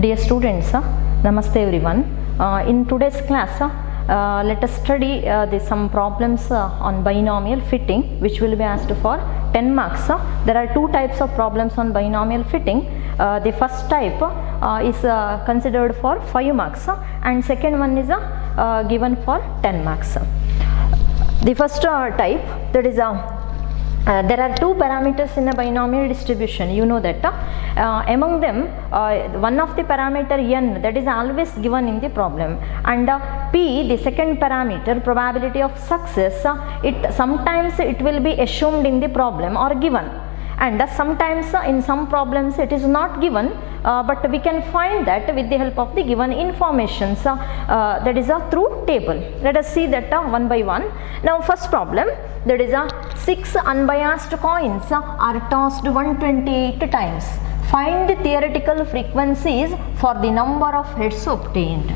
Dear students, Namaste everyone. In today's class, let us study some problems on binomial fitting, which will be asked for 10 marks. There are two types of problems on binomial fitting. The first type is considered for 5 marks and second one is given for 10 marks. The first type, that is there are two parameters in a binomial distribution. You know that among them one of the parameter n, that is always given in the problem, and p, the second parameter, probability of success, sometimes it will be assumed in the problem or given, and sometimes in some problems it is not given, but we can find that with the help of the given informations, that is through table. Let us see that one by one. Now first problem, that is 6 unbiased coins are tossed 128 times. Find the theoretical frequencies for the number of heads obtained.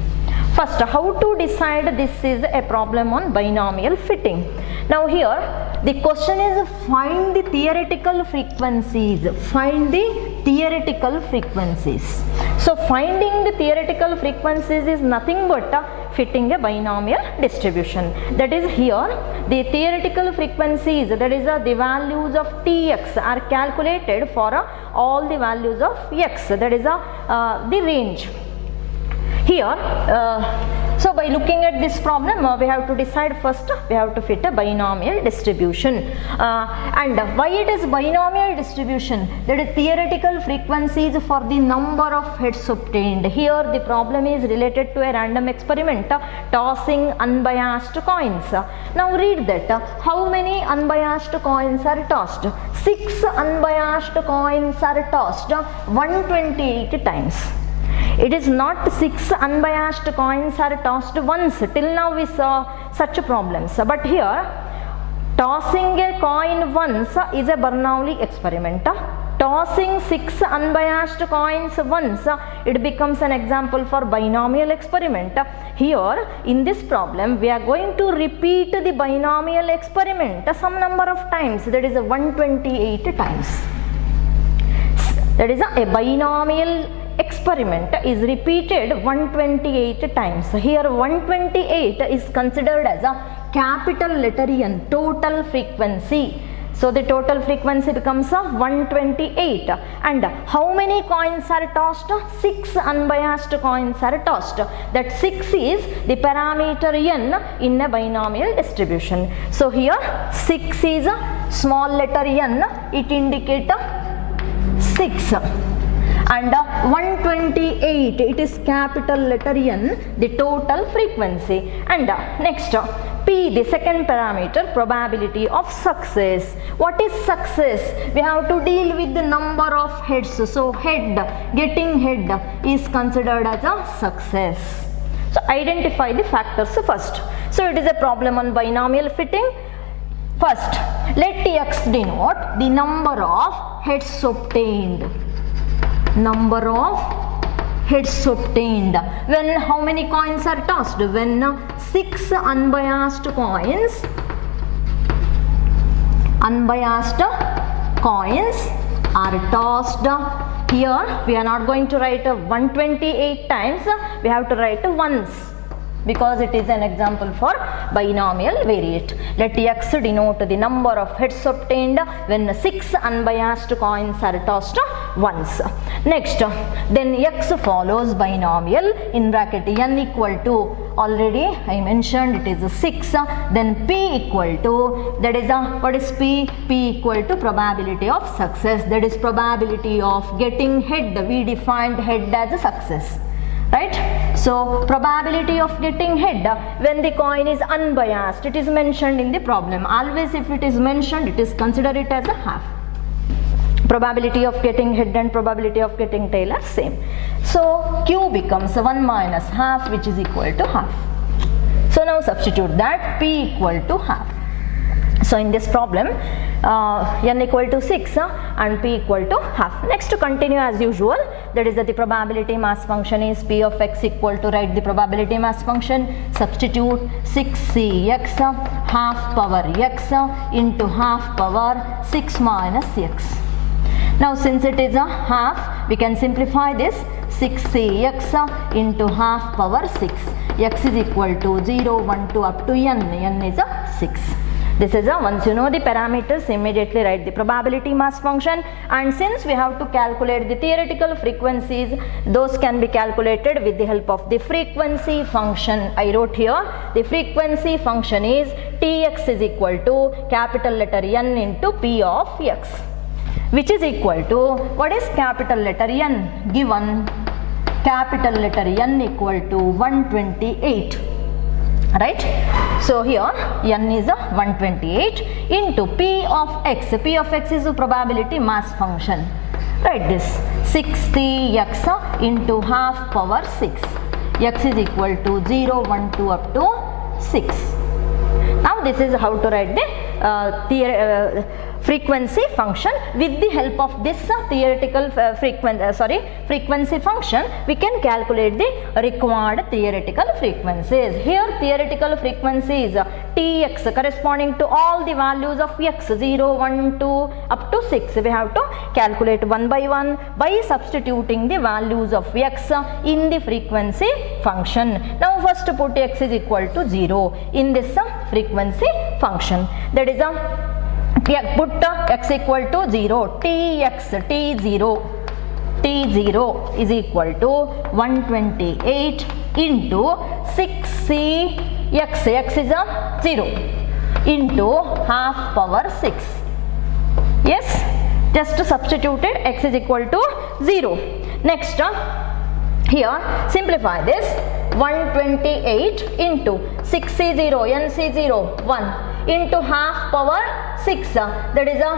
First, how to decide this is a problem on binomial fitting. Now here the question is find the theoretical frequencies. Find the theoretical frequencies. So finding the theoretical frequencies is nothing but fitting a binomial distribution. That is, here the theoretical frequencies, that is the values of Tx are calculated for all the values of x, that is the range. Here, so by looking at this problem, we have to decide first, we have to fit a binomial distribution. And why it is binomial distribution? That is theoretical frequencies for the number of heads obtained. Here the problem is related to a random experiment, tossing unbiased coins. Now read that, how many unbiased coins are tossed? 6 unbiased coins are tossed 128 times. It is not 6 unbiased coins are tossed once. Till now we saw such problems, but here tossing a coin once is a Bernoulli experiment. Tossing 6 unbiased coins once, it becomes an example for binomial experiment. Here in this problem we are going to repeat the binomial experiment some number of times, that is 128 times. That is a binomial experiment is repeated 128 times. Here 128 is considered as a capital letter N, total frequency. So the total frequency becomes 128. And how many coins are tossed? 6 unbiased coins are tossed. That 6 is the parameter n in a binomial distribution. So here 6 is a small letter n, it indicates 6. And 128, it is capital letter N, the total frequency. And next, P, the second parameter, probability of success. What is success? We have to deal with the number of heads. So head, getting head is considered as a success. So identify the factors first. So it is a problem on binomial fitting. First, let x denote the number of heads obtained. Number of heads obtained. When how many coins are tossed? When 6 unbiased coins are tossed. Here we are not going to write 128 times, we have to write once, because it is an example for binomial variate. Let x denote the number of heads obtained when 6 unbiased coins are tossed once. Next, then x follows binomial in bracket n equal to, already I mentioned it is 6, then p equal to, that is what is p? P equal to probability of success, that is probability of getting head. We defined head as a success. Right? So probability of getting head when the coin is unbiased, it is mentioned in the problem. Always if it is mentioned, it is considered it as a half. Probability of getting head and probability of getting tail are same. So q becomes 1 minus half, which is equal to half. So now substitute that, p equal to half. So in this problem, n equal to 6 and p equal to half. Next, to continue as usual, that is that the probability mass function is p of x equal to, write the probability mass function, substitute 6cx half power x into half power 6 minus x. Now since it is a half, we can simplify this. 6cx into half power 6. X is equal to 0, 1, 2 up to n is a 6. This is a, once you know the parameters, immediately write the probability mass function, and since we have to calculate the theoretical frequencies, those can be calculated with the help of the frequency function. I wrote here the frequency function is Tx is equal to capital letter N into P of x, which is equal to, what is capital letter N? Given capital letter N equal to 128. Right? So here n is a 128 into P of x. P of x is a probability mass function. Write this 6cx into half power 6. X is equal to 0, 1, 2 up to 6. Now this is how to write the frequency function. With the help of this theoretical frequency function, we can calculate the required theoretical frequencies. Here theoretical frequencies Tx corresponding to all the values of x, 0, 1, 2 up to 6. We have to calculate one by one by substituting the values of x in the frequency function. Now first put x is equal to 0 in this frequency function. That is put x equal to 0, Tx, T0 is equal to 128 into 6c, x is a 0 into half power 6. Yes, just substituted x is equal to 0. Next, here simplify this 128 into 6c0, nc0, 1 into half power 6, that is a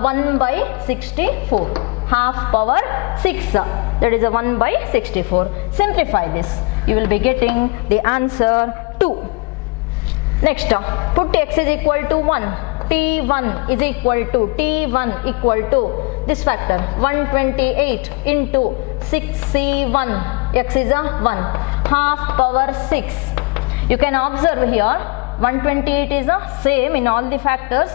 1 by 64. Half power 6, that is a 1 by 64. Simplify this, you will be getting the answer 2. Next, put x is equal to 1. T1 is equal to this factor 128 into 6c1, x is a 1, half power 6. You can observe here 128 is the same in all the factors.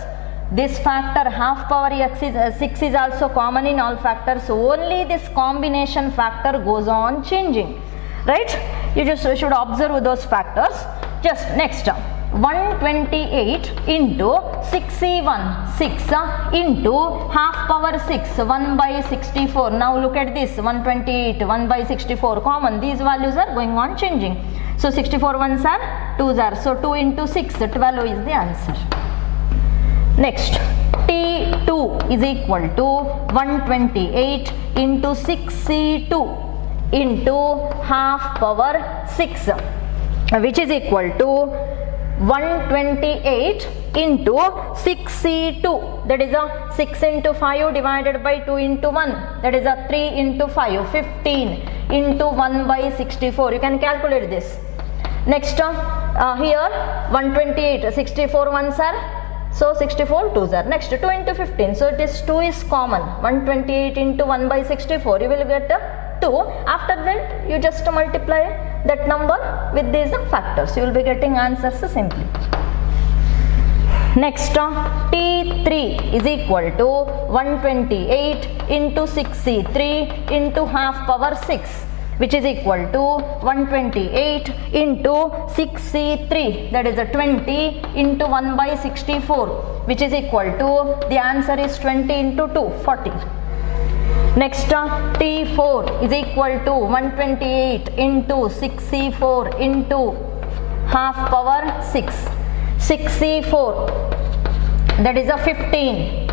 This factor half power x is 6 is also common in all factors. So only this combination factor goes on changing. Right? You just should observe those factors. Just next, 128 into 6c1, 6 into half power 6, 1 by 64. Now look at this, 128, 1 by 64 common. These values are going on changing. So 64 ones are 2s are. So 2 into 6, 12 is the answer. Next, T2 is equal to 128 into 6c2 into half power 6, which is equal to 128 into 6c2, that is a 6 into 5 divided by 2 into 1, that is a 3 into 5, 15 into 1 by 64. You can calculate this. Next, here 128, 64 ones are, so 64 2s are. Next, 2 into 15, so this 2 is common. 128 into 1 by 64, you will get 2. After that, you just multiply that number with these factors. You will be getting answers simply. Next, T3 is equal to 128 into 6c3 into half power 6, which is equal to 128 into 6c3, that is a 20 into 1 by 64, which is equal to, the answer is 20 into 2, 40. Next, T4 is equal to 128 into 6c4 into half power 6, 6c4, that is a 15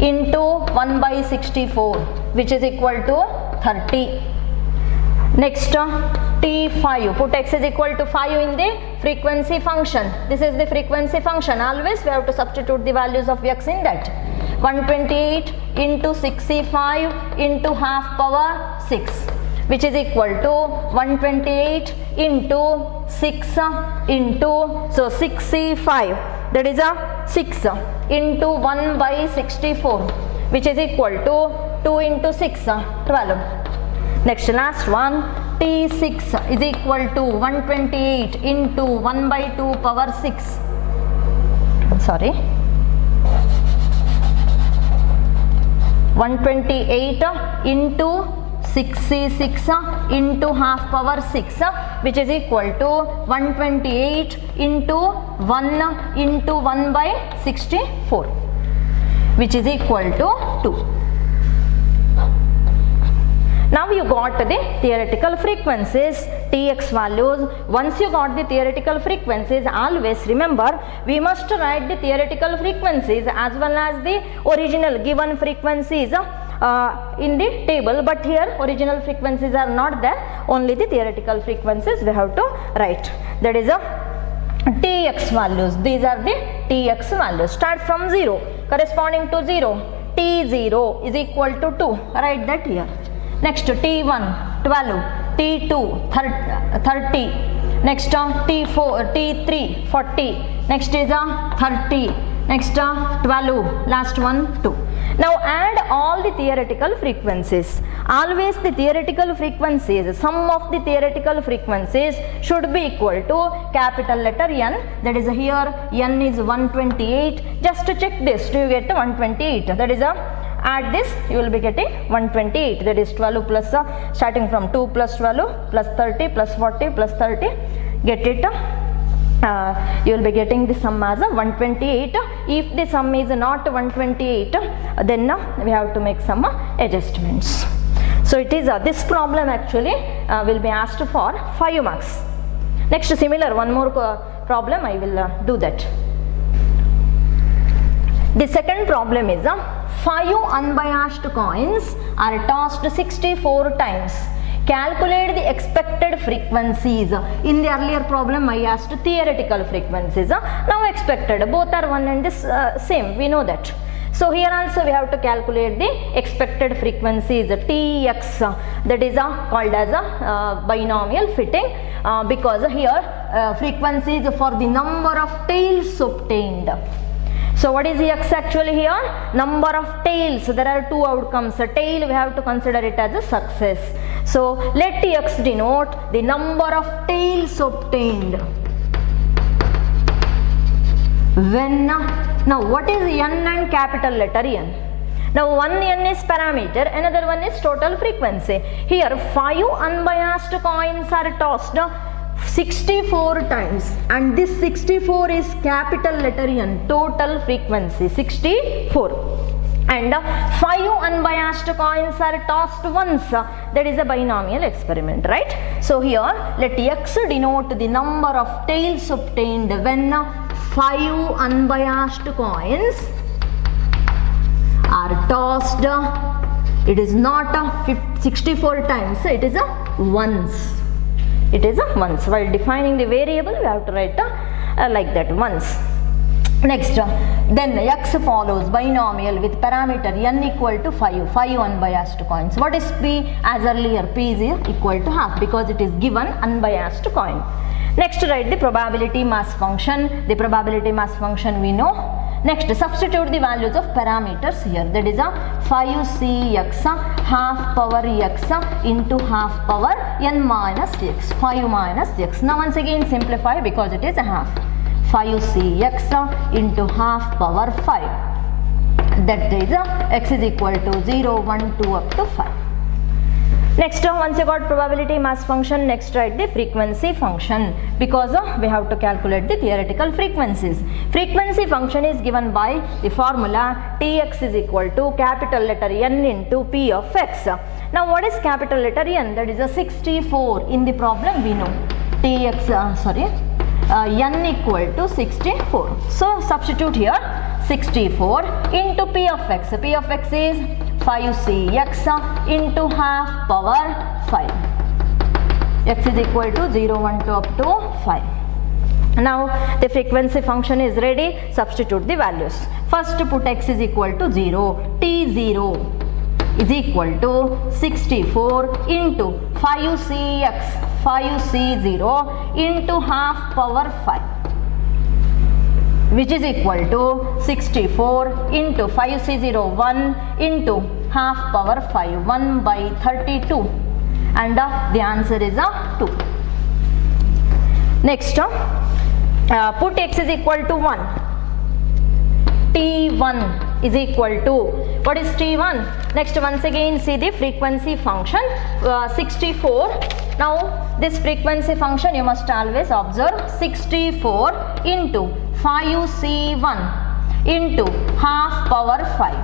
into 1 by 64, which is equal to 30. Next, T5, put x is equal to 5 in the frequency function. This is the frequency function. Always we have to substitute the values of x in that. 128 into 6c5 into half power 6, which is equal to 128 into 6 into, so 6c5, that is a 6 into 1 by 64, which is equal to 2 into 6, 12. Next, last one, T6 is equal to 128 into 1 by 2 power 6. Sorry. 128 into 66 into half power 6 which is equal to 128 into 1 into 1 by 64 which is equal to 2. Now you got the theoretical frequencies, Tx values. Once you got the theoretical frequencies, always remember we must write the theoretical frequencies as well as the original given frequencies in the table, but here original frequencies are not there, only the theoretical frequencies we have to write. That is a Tx values. These are the Tx values. Start from 0, corresponding to 0. T0 is equal to 2. Write that here. Next T1 12, T2 30, next T4 T3 40, next is 30, next 12, last one 2. Now add all the theoretical frequencies. Always the theoretical frequencies, sum of the theoretical frequencies should be equal to capital letter N. That is here N is 128. Just to check this, do you get 128? That is add this, you will be getting 128. That is 12 plus starting from 2 plus 12 plus 30 plus 40 plus 30. Get it? You will be getting the sum as 128. If the sum is not 128, then we have to make some adjustments. So it is this problem actually will be asked for 5 marks. Next similar one more problem I will do that. The second problem is 5 unbiased coins are tossed 64 times. Calculate the expected frequencies. In the earlier problem I asked theoretical frequencies. Now expected, both are one and same, we know that. So here also we have to calculate the expected frequencies Tx, that is called as a binomial fitting because here frequencies for the number of tails obtained. So what is X actually here? Number of tails. There are 2 outcomes. A tail we have to consider it as a success. So let X denote the number of tails obtained. When now what is N and capital letter N? Now one N is parameter, another one is total frequency. Here 5 unbiased coins are tossed 64 times and this 64 is capital letter N, total frequency 64, and 5 unbiased coins are tossed once, that is a binomial experiment, right? So here let X denote the number of tails obtained when 5 unbiased coins are tossed. It is not 64 times, it is a once. It is a once. While defining the variable, we have to write like that, once. Next, then X follows binomial with parameter N equal to 5 unbiased coins. What is P? As earlier, P is equal to half because it is given unbiased coin. Next, write the probability mass function. The probability mass function we know. Next, substitute the values of parameters here. That is a 5cx half power x into half power n minus x. 5 minus x. Now once again simplify because it is a half. 5cx into half power 5. That is x is equal to 0, 1, 2 up to 5. Next, once you got probability mass function, next write the frequency function because we have to calculate the theoretical frequencies. Frequency function is given by the formula Tx is equal to capital letter N into P of x. Now what is capital letter N? That is a 64. In the problem we know Tx, N equal to 64. So substitute here 64 into P of x. P of x is 5cx into half power 5. X is equal to 0, 1, 2 up to 5. Now the frequency function is ready. Substitute the values. First put x is equal to 0. T0 is equal to 64 into 5cx 5c0 into half power 5, which is equal to 64 into 5c0 1 into half power 5, 1 by 32, and the answer is 2. Next, put x is equal to 1. T1 is equal to, what is T1? Next once again see the frequency function 64. Now this frequency function you must always observe 64 into 5C1 into half power 5,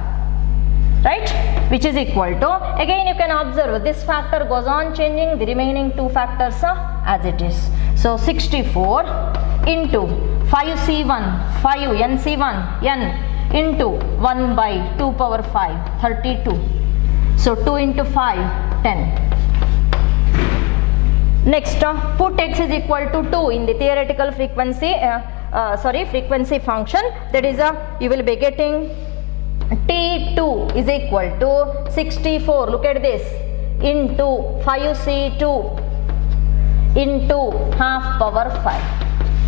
right, which is equal to, again you can observe this factor goes on changing, the remaining two factors as it is. So 64 into 5C1, 5 NC1 n into 1 by 2 power 5, 32. So 2 into 5, 10. Next put x is equal to 2 in the theoretical frequency frequency function, that is you will be getting T2 is equal to 64, look at this, into 5C2 into half power 5.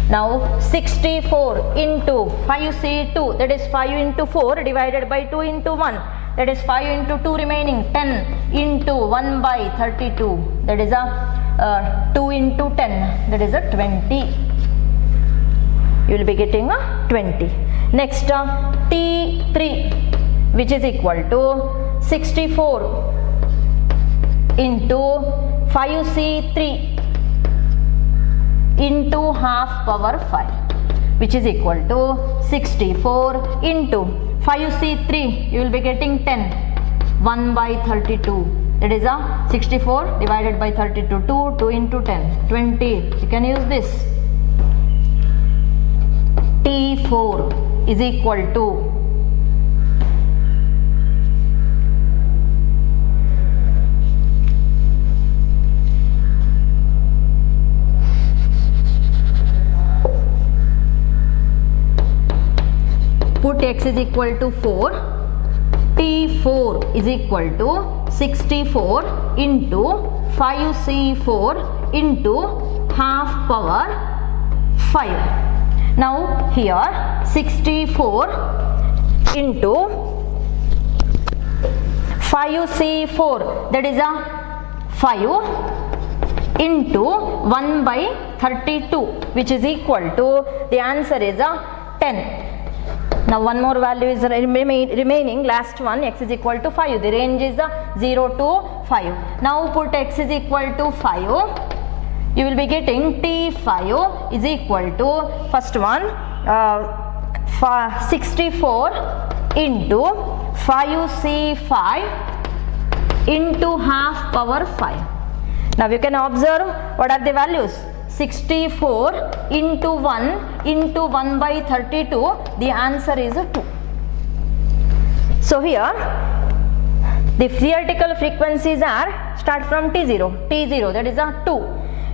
Now 64 into 5C2, that is 5 into 4 divided by 2 into 1, that is 5 into 2 remaining, 10 into 1 by 32, that is 2 into 10, that is 20. You will be getting 20. Next T3 which is equal to 64 into 5C3 into half power 5, which is equal to 64 into 5C3, you will be getting 10, 1 by 32, that is 64 divided by 32, 2 into 10, 20. You can use this. T4 is equal to put x is equal to 4, T4 is equal to 64 into 5C4 into half power 5. Now here 64 into 5C4, that is 5 into 1 by 32, which is equal to, the answer is 10. Now one more value is remaining, last one, x is equal to 5, the range is 0 to 5. Now put x is equal to 5, you will be getting T5 is equal to, first one 64 into 5C5 into half power 5. Now you can observe what are the values. 64 into 1 into 1 by 32, the answer is 2. So here the theoretical frequencies are, start from T0, that is 2.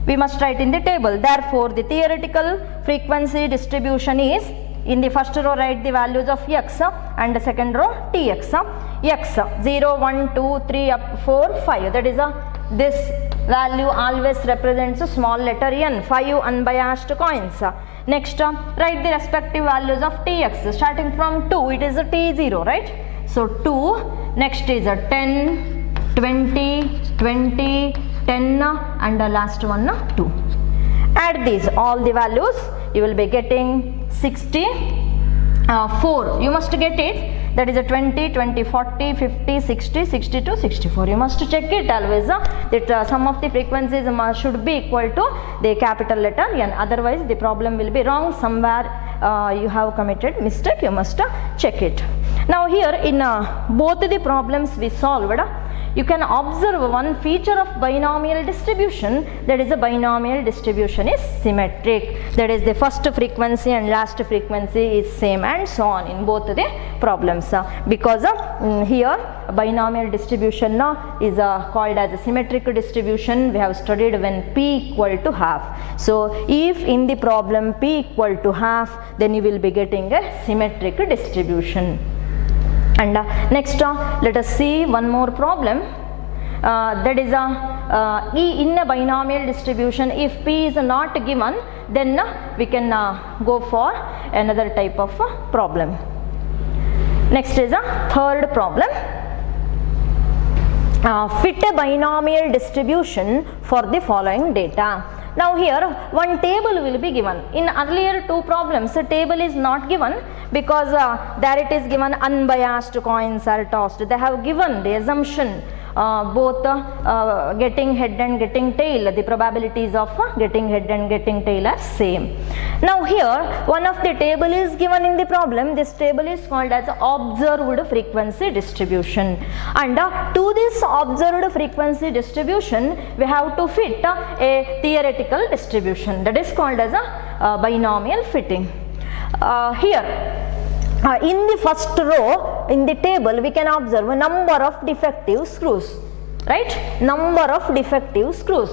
We must write in the table. Therefore the theoretical frequency distribution is, in the first row write the values of x and the second row Tx. X 0, 1, 2, 3 up 4, 5, that is this value always represents a small letter n, 5 unbiased coins. Next write the respective values of Tx, starting from 2, it is a T0, right? So 2, next is a 10, 20, 20, 10 and the last one 2. Add these all the values, you will be getting 64, you must get it, that is a 20, 20, 40, 50, 60, 62, 64. You must check it always that some of the frequencies should be equal to the capital letter n, otherwise the problem will be wrong, somewhere you have committed mistake, you must check it. Now here in both the problems we solved, you can observe one feature of binomial distribution, that is a binomial distribution is symmetric, that is the first frequency and last frequency is same and so on in both the problems, because here binomial distribution is called as a symmetric distribution. We have studied when p equal to half. So if in the problem p equal to half, then you will be getting a symmetric distribution. And next let us see one more problem, that is in a binomial distribution, if p is not given, then we can go for another type of problem. Next is a third problem. Fit a binomial distribution for the following data. Now here one table will be given. In earlier two problems, the table is not given because there it is given unbiased coins are tossed. They have given the assumption both getting head and getting tail, the probabilities of getting head and getting tail are same. Now here one of the table is given in the problem. This table is called as observed frequency distribution, and to this observed frequency distribution we have to fit a theoretical distribution, that is called as a binomial fitting. Here in the first row in the table we can observe a number of defective screws, right? Number of defective screws.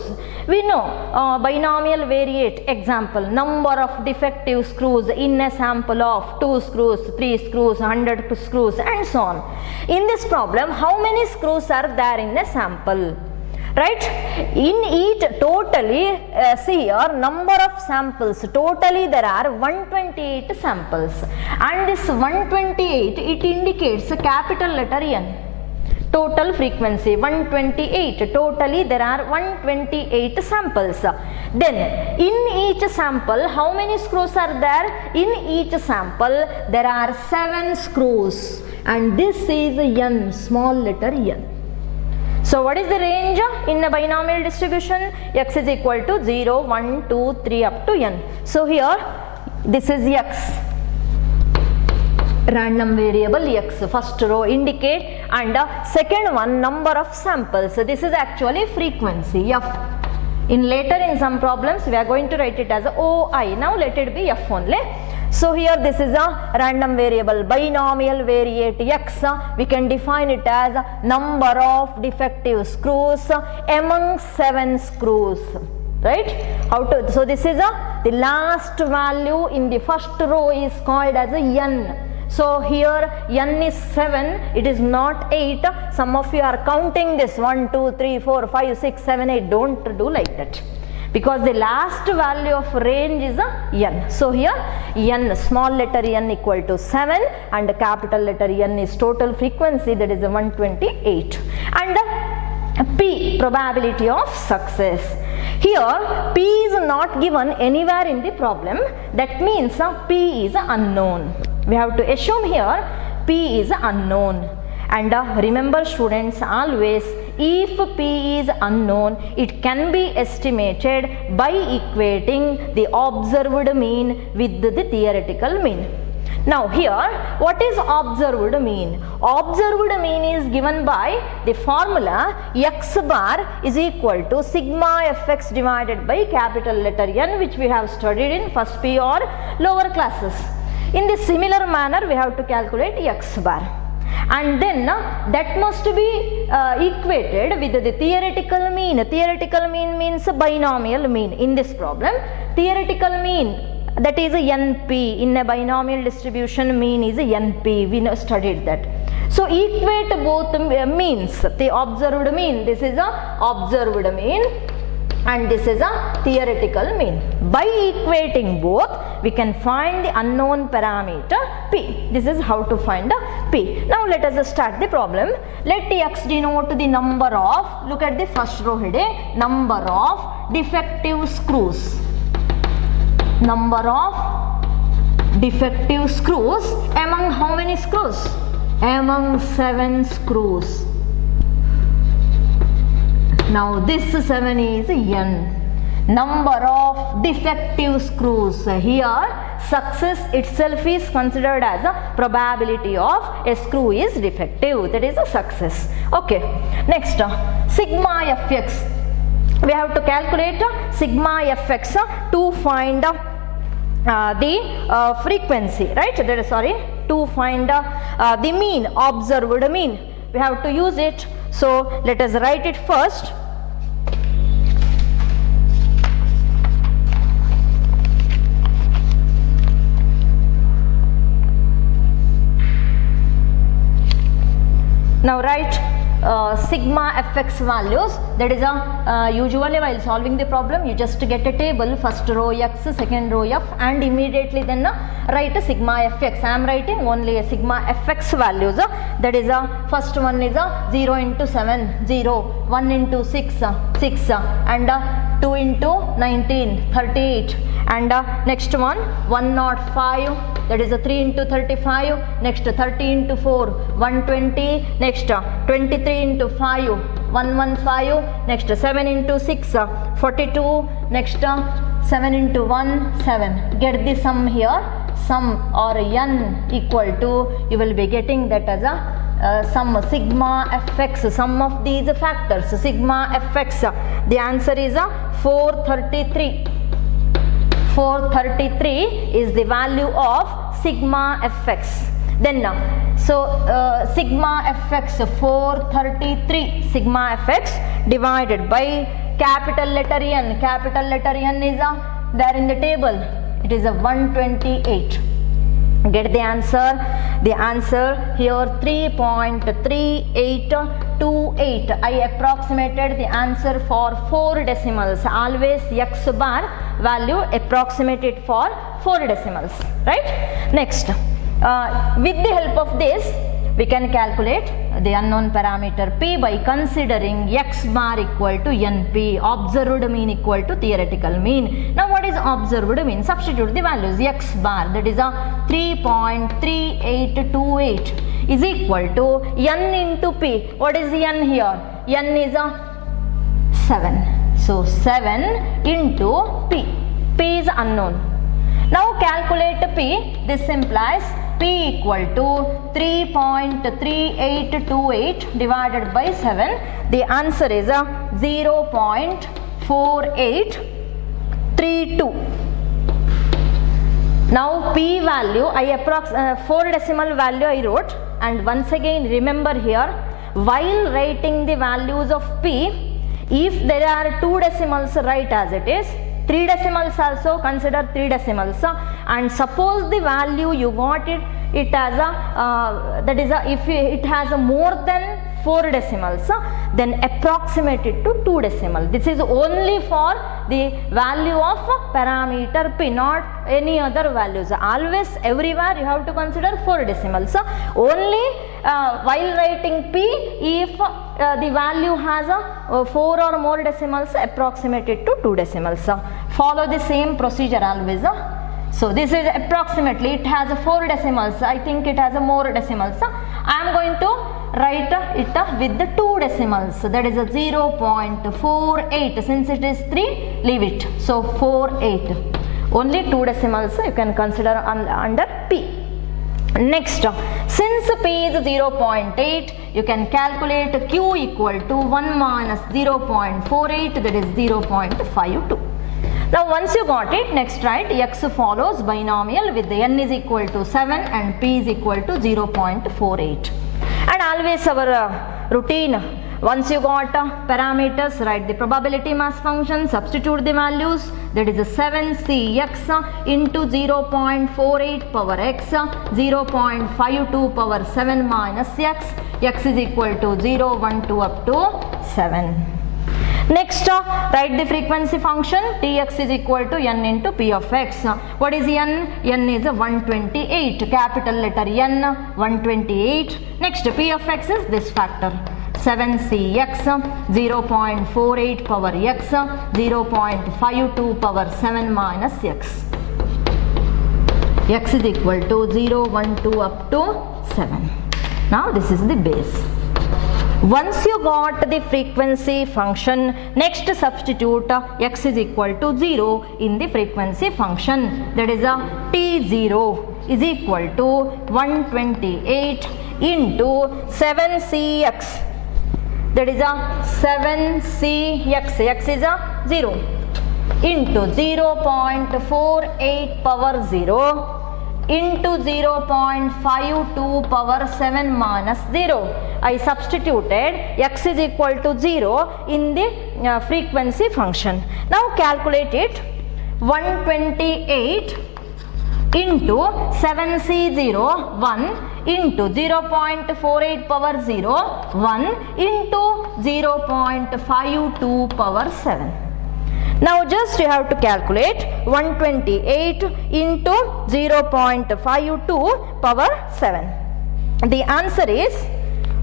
We know binomial variate example, number of defective screws in a sample of 2 screws, 3 screws, 100 screws and so on. In this problem, how many screws are there in a sample? Right? In each totally see here number of samples, totally there are 128 samples, and this 128 it indicates a capital letter N. Total frequency 128, totally there are 128 samples. Then in each sample how many screws are there? In each sample there are 7 screws, and this is N, small letter N. So what is the range in a binomial distribution? X is equal to 0, 1, 2, 3 up to N. So here this is X, random variable X, first row indicate, and second one number of samples. So this is actually frequency F. In later in some problems we are going to write it as OI. Now let it be F only. So here this is a random variable binomial variate X. We can define it as number of defective screws among 7 screws, right? How to, so this is the last value in the first row is called as a N. So here N is 7, it is not 8. Some of you are counting this 1, 2, 3, 4, 5, 6, 7, 8. Don't do like that, because the last value of range is N. So here N, small letter N equal to 7, and capital letter N is total frequency, that is 128. And P, probability of success. Here P is not given anywhere in the problem, that means P is unknown. We have to assume here P is unknown. And remember students, always if P is unknown, it can be estimated by equating the observed mean with the theoretical mean. Now here, what is observed mean? Observed mean is given by the formula X bar is equal to sigma Fx divided by capital letter N, which we have studied in first P or lower classes. In the similar manner, we have to calculate X bar. And then that must be equated with the theoretical mean. Theoretical mean means binomial mean. In this problem, theoretical mean, that is NP. In a binomial distribution, mean is NP. We studied that. So equate both means. The observed mean, this is a observed mean, and this is a theoretical mean. By equating both, we can find the unknown parameter P. This is how to find P. Now let us start the problem. Let X denote the number of, look at the first row heading, number of defective screws. Number of defective screws among how many screws? Among 7 screws. Now this 7 is N. Number of defective screws. Here success itself is considered as a probability of a screw is defective. That is a success. Okay. Next, sigma Fx. We have to calculate sigma Fx to find the frequency, right? That is, sorry, to find the mean, observed mean. We have to use it. So let us write it first. Now write sigma fx values. That is usually while solving the problem you just get a table, first row x, second row f, and immediately then write a sigma fx. I am writing only a sigma fx values. That is first one is 0 into 7 0, 1 into 6 6, and 2 into 19 38, and next one 105, that is 3 into 35, next 30 into 4 120, next 23 into 5 115, next 7 into 6 42, next 7 into 1 7. Get the sum here, sum or n equal to, you will be getting that as a sum sigma fx, sum of these factors sigma fx. The answer is 433. 433 is the value of sigma fx. Then sigma fx 433 sigma fx divided by capital letter N. Capital letter N is there in the table. It is 128. Get the answer. The answer here 3.3828. I approximated the answer for 4 decimals. Always x bar value approximate it for 4 decimals, right? Next, with the help of this we can calculate the unknown parameter p by considering x bar equal to np, observed mean equal to theoretical mean. Now what is observed mean? Substitute the values. X bar, that is 3.3828 is equal to n into p. What is the n here? N is 7. So 7 into p. P is unknown. Now calculate p. This implies p equal to 3.3828 divided by 7. The answer is 0.4832. Now p value, I 4 decimal value I wrote, and once again remember here, while writing the values of p, if there are 2 decimals, write as it is. 3 decimals also consider 3 decimals, and suppose the value you got it as that is if it has more than 4 decimals, then approximate it to 2 decimal. This is only for the value of parameter p, not any other values. Always everywhere you have to consider 4 decimals. Only while writing p, if the value has 4 or more decimals, approximate it to 2 decimals. Follow the same procedure always. So this is approximately, it has 4 decimals. I think it has more decimals. I am going to write it with the 2 decimals. So that is 0.48. Since it is 3, leave it. So 48. Only 2 decimals you can consider under p. Next, since p is 0.8, you can calculate q equal to 1 minus 0.48, that is 0.52. Now once you got it, next write x follows binomial with the n is equal to 7 and p is equal to 0.48. And always our routine, once you got parameters, write the probability mass function, substitute the values, that is 7cx into 0.48 power x, 0.52 power 7 minus x is equal to 0, 1, 2 up to 7. Next, write the frequency function. Tx is equal to n into p of x. What is n? N is 128. Capital letter N, 128. Next, p of x is this factor. 7cx, 0.48 power x, 0.52 power 7 minus x. X is equal to 0, 1, 2 up to 7. Now this is the base. Once you got the frequency function, next substitute x is equal to 0 in the frequency function. That is t0 is equal to 128 into 7cx. That is 7cx. X is 0 into 0.48 power 0 into 0.52 power 7 minus 0. I substituted x is equal to 0 in the frequency function. Now calculate it. 128 into 7c0 1 into 0.48 power 0, 1 into 0.52 power 7. Now just you have to calculate 128 into 0.52 power 7. The answer is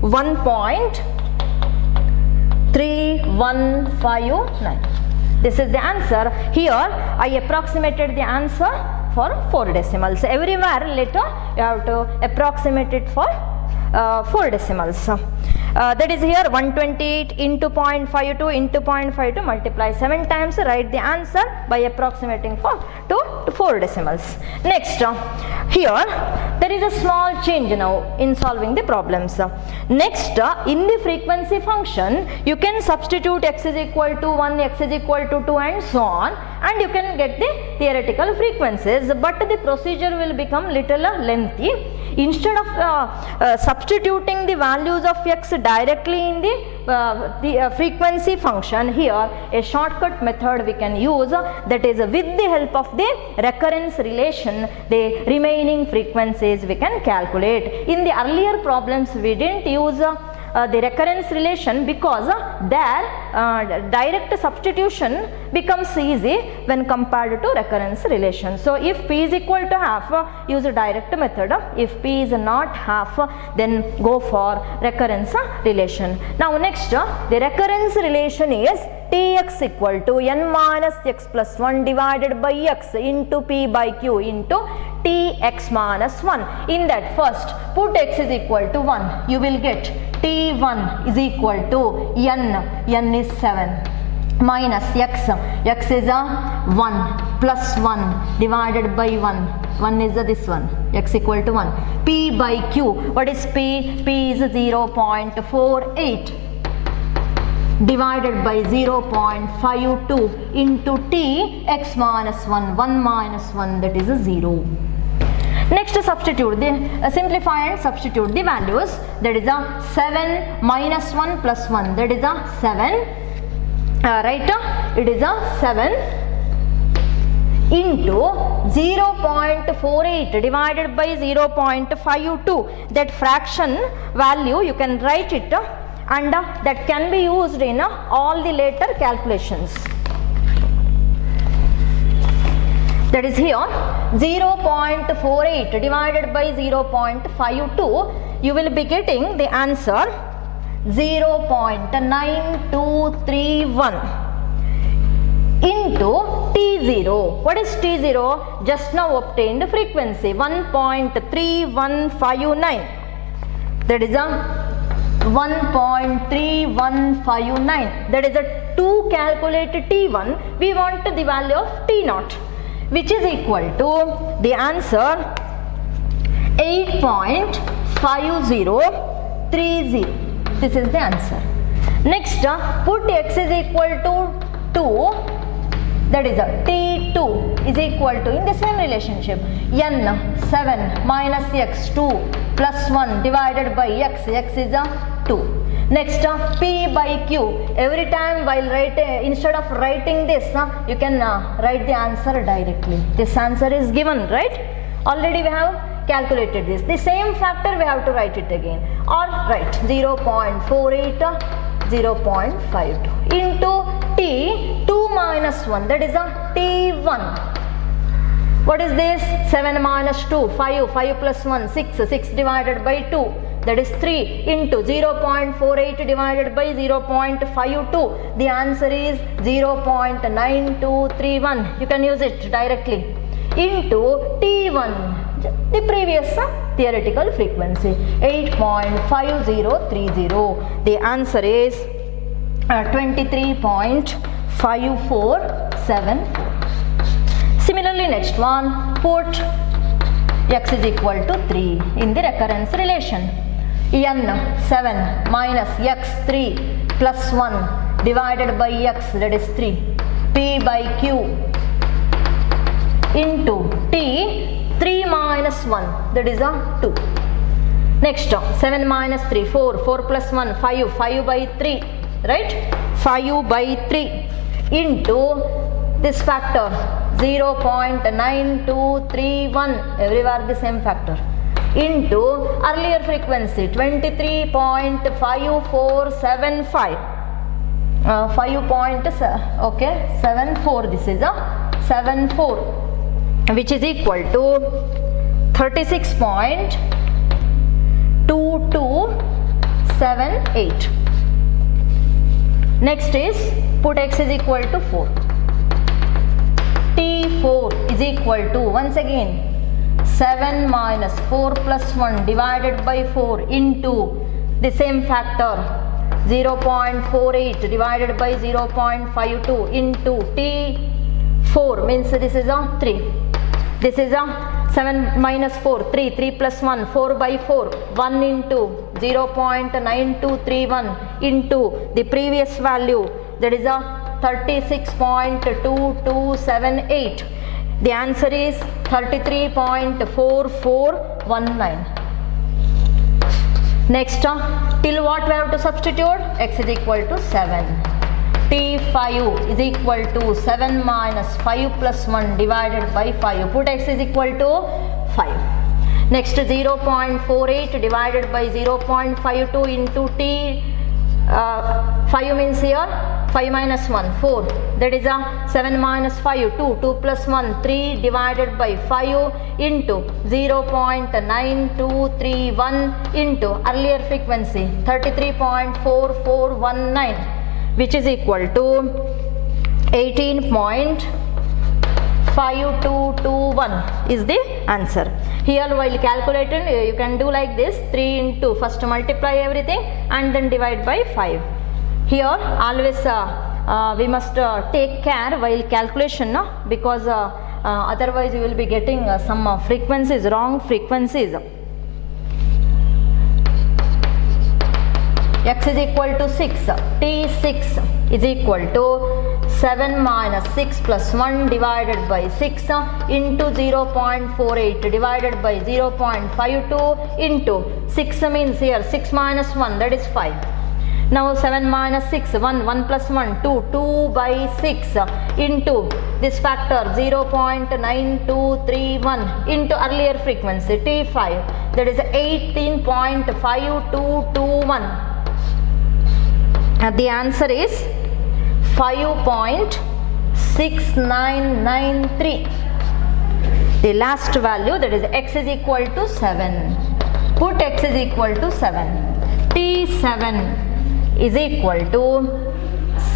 1.3159. This is the answer. Here I approximated the answer for 4 decimals. Everywhere later you have to approximate it for 4 decimals. That is here 128 into 0.52 into 0.52, multiply 7 times, write the answer by approximating to 4 decimals. Next, here there is a small change now in solving the problems. Next, in the frequency function you can substitute x is equal to 1, x is equal to 2 and so on, and you can get the theoretical frequencies, but the procedure will become little lengthy. Instead of substituting the values of x directly in the frequency function, here a shortcut method we can use, that is with the help of the recurrence relation the remaining frequencies we can calculate. In the earlier problems we didn't use the recurrence relation because their direct substitution becomes easy when compared to recurrence relation. So if p is equal to half, use a direct method. If p is not half, then go for recurrence relation. Now next, the recurrence relation is Tx equal to n minus x plus 1 divided by x into p by q into Tx minus 1. In that, first put x is equal to 1, you will get T1 is equal to n is 7 minus x is a 1 plus 1 divided by 1 is this one, x equal to 1, p by q, what is p? P is 0.48 divided by 0.52 into t x minus 1, 1 minus 1, that is a 0. Next, substitute the simplify and substitute the values, that is a 7 minus 1 plus 1, that is a 7, right, it is a 7 into 0.48 divided by 0.52, that fraction value you can write it, and that can be used in all the later calculations. That is here 0.48 divided by 0.52, you will be getting the answer 0.9231 into T0. What is T0? Just now obtained frequency 1.3159. That is a 1.3159. That is a to calculate T1 we want the value of T0, which is equal to the answer 8.5030. This is the answer. Next, put x is equal to 2, that is a T2 is equal to, in the same relationship, n 7 minus x 2 plus 1 divided by x is a 2. Next, p by q, every time while instead of writing this, you can write the answer directly. This answer is given, right? Already we have calculated this. The same factor we have to write it again, or write 0.48 0.52 into t 2 minus 1, that is a T1. What is this? 7 minus 2, 5, 5 plus 1, 6, 6 divided by 2, that is 3 into 0.48 divided by 0.52. The answer is 0.9231. You can use it directly into T1, the previous theoretical frequency 8.5030. The answer is 23.5474. Similarly, next one, put x is equal to 3 in the recurrence relation. n 7 minus x 3 plus 1 divided by x, that is 3, p by q into t 3 minus 1, that is a 2. Next, 7 minus 3, 4, 4 plus 1, 5, 5 by 3, right, 5 by 3 into this factor 0.9231, everywhere the same factor, into earlier frequency 23.5475. 5.74, this is a 74, which is equal to 36.2278. Next is put x is equal to 4. T4 is equal to, once again, 7 minus 4 plus 1 divided by 4 into the same factor 0.48 divided by 0.52 into T4 means this is a 3. This is a 7 minus 4, 3, 3 plus 1, 4 by 4, 1 into 0.9231 into the previous value, that is a 36.2278. The answer is 33.4419. Next, till what we have to substitute? X is equal to 7. T5 is equal to 7 minus 5 plus 1 divided by 5. Put x is equal to 5. Next, 0.48 divided by 0.52 into T. 5 means here 5 minus 1, 4. That is a 7 minus 5, 2. 2 plus 1, 3 divided by 5 into 0.9231 into earlier frequency 33.4419, which is equal to 18.5221 is the answer. Here while calculating you can do like this, 3 into, first multiply everything and then divide by 5. Here always we must take care while calculation, no? Because otherwise you will be getting some frequencies, wrong frequencies. X is equal to 6, T6 is equal to 7 minus 6 plus 1 divided by 6 into 0.48 divided by 0.52 into 6 means here 6 minus 1, that is 5. Now 7 minus 6, 1, 1 plus 1, 2, 2 by 6 into this factor 0.9231 into earlier frequency T5, that is 18.5221. The answer is 5.6993. The last value, that is x is equal to 7. Put x is equal to 7. T7 is equal to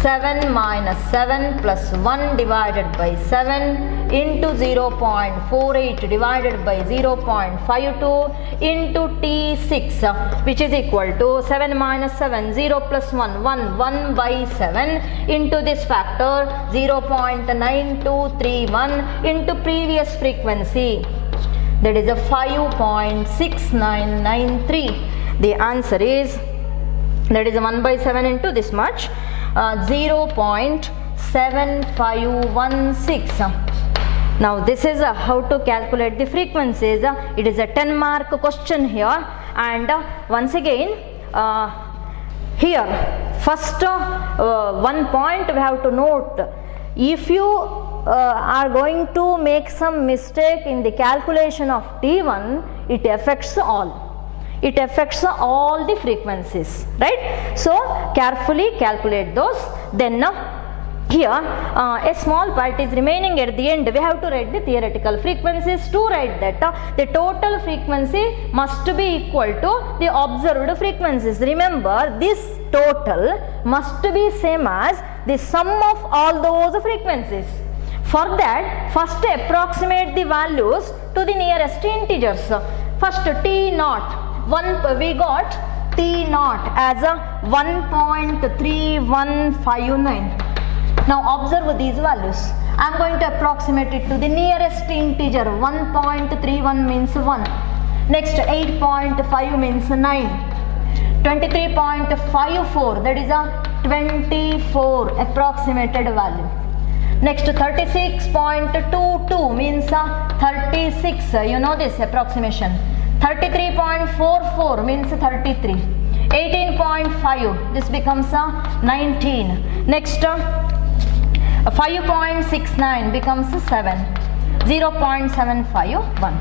7 minus 7 plus 1 divided by 7 into 0.48 divided by 0.52 into T6, which is equal to 7 minus 7, 0 plus 1, 1, 1 by 7 into this factor 0.9231 into previous frequency, that is a 5.6993. The answer is, that is 1 by 7 into this much, 0.7516. Now this is how to calculate the frequencies. It is a 10 mark question here, and once again here first one point we have to note, if you are going to make some mistake in the calculation of T1, it affects all. It affects all the frequencies, right? So carefully calculate those. Then here a small part is remaining at the end. We have to write the theoretical frequencies. To write that, the total frequency must be equal to the observed frequencies. Remember, this total must be same as the sum of all those frequencies. For that, first approximate the values to the nearest integers. First T naught. We got T naught as a 1.3159. Now observe these values. I am going to approximate it to the nearest integer. 1.31 means 1. Next 8.5 means 9. 23.54, that is a 24 approximated value. Next 36.22 means 36. You know this approximation. 33.44 means 33. 18.5, this becomes 19. Next 5.69 becomes 7. 0.751.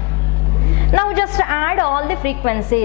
Now just add all the frequencies.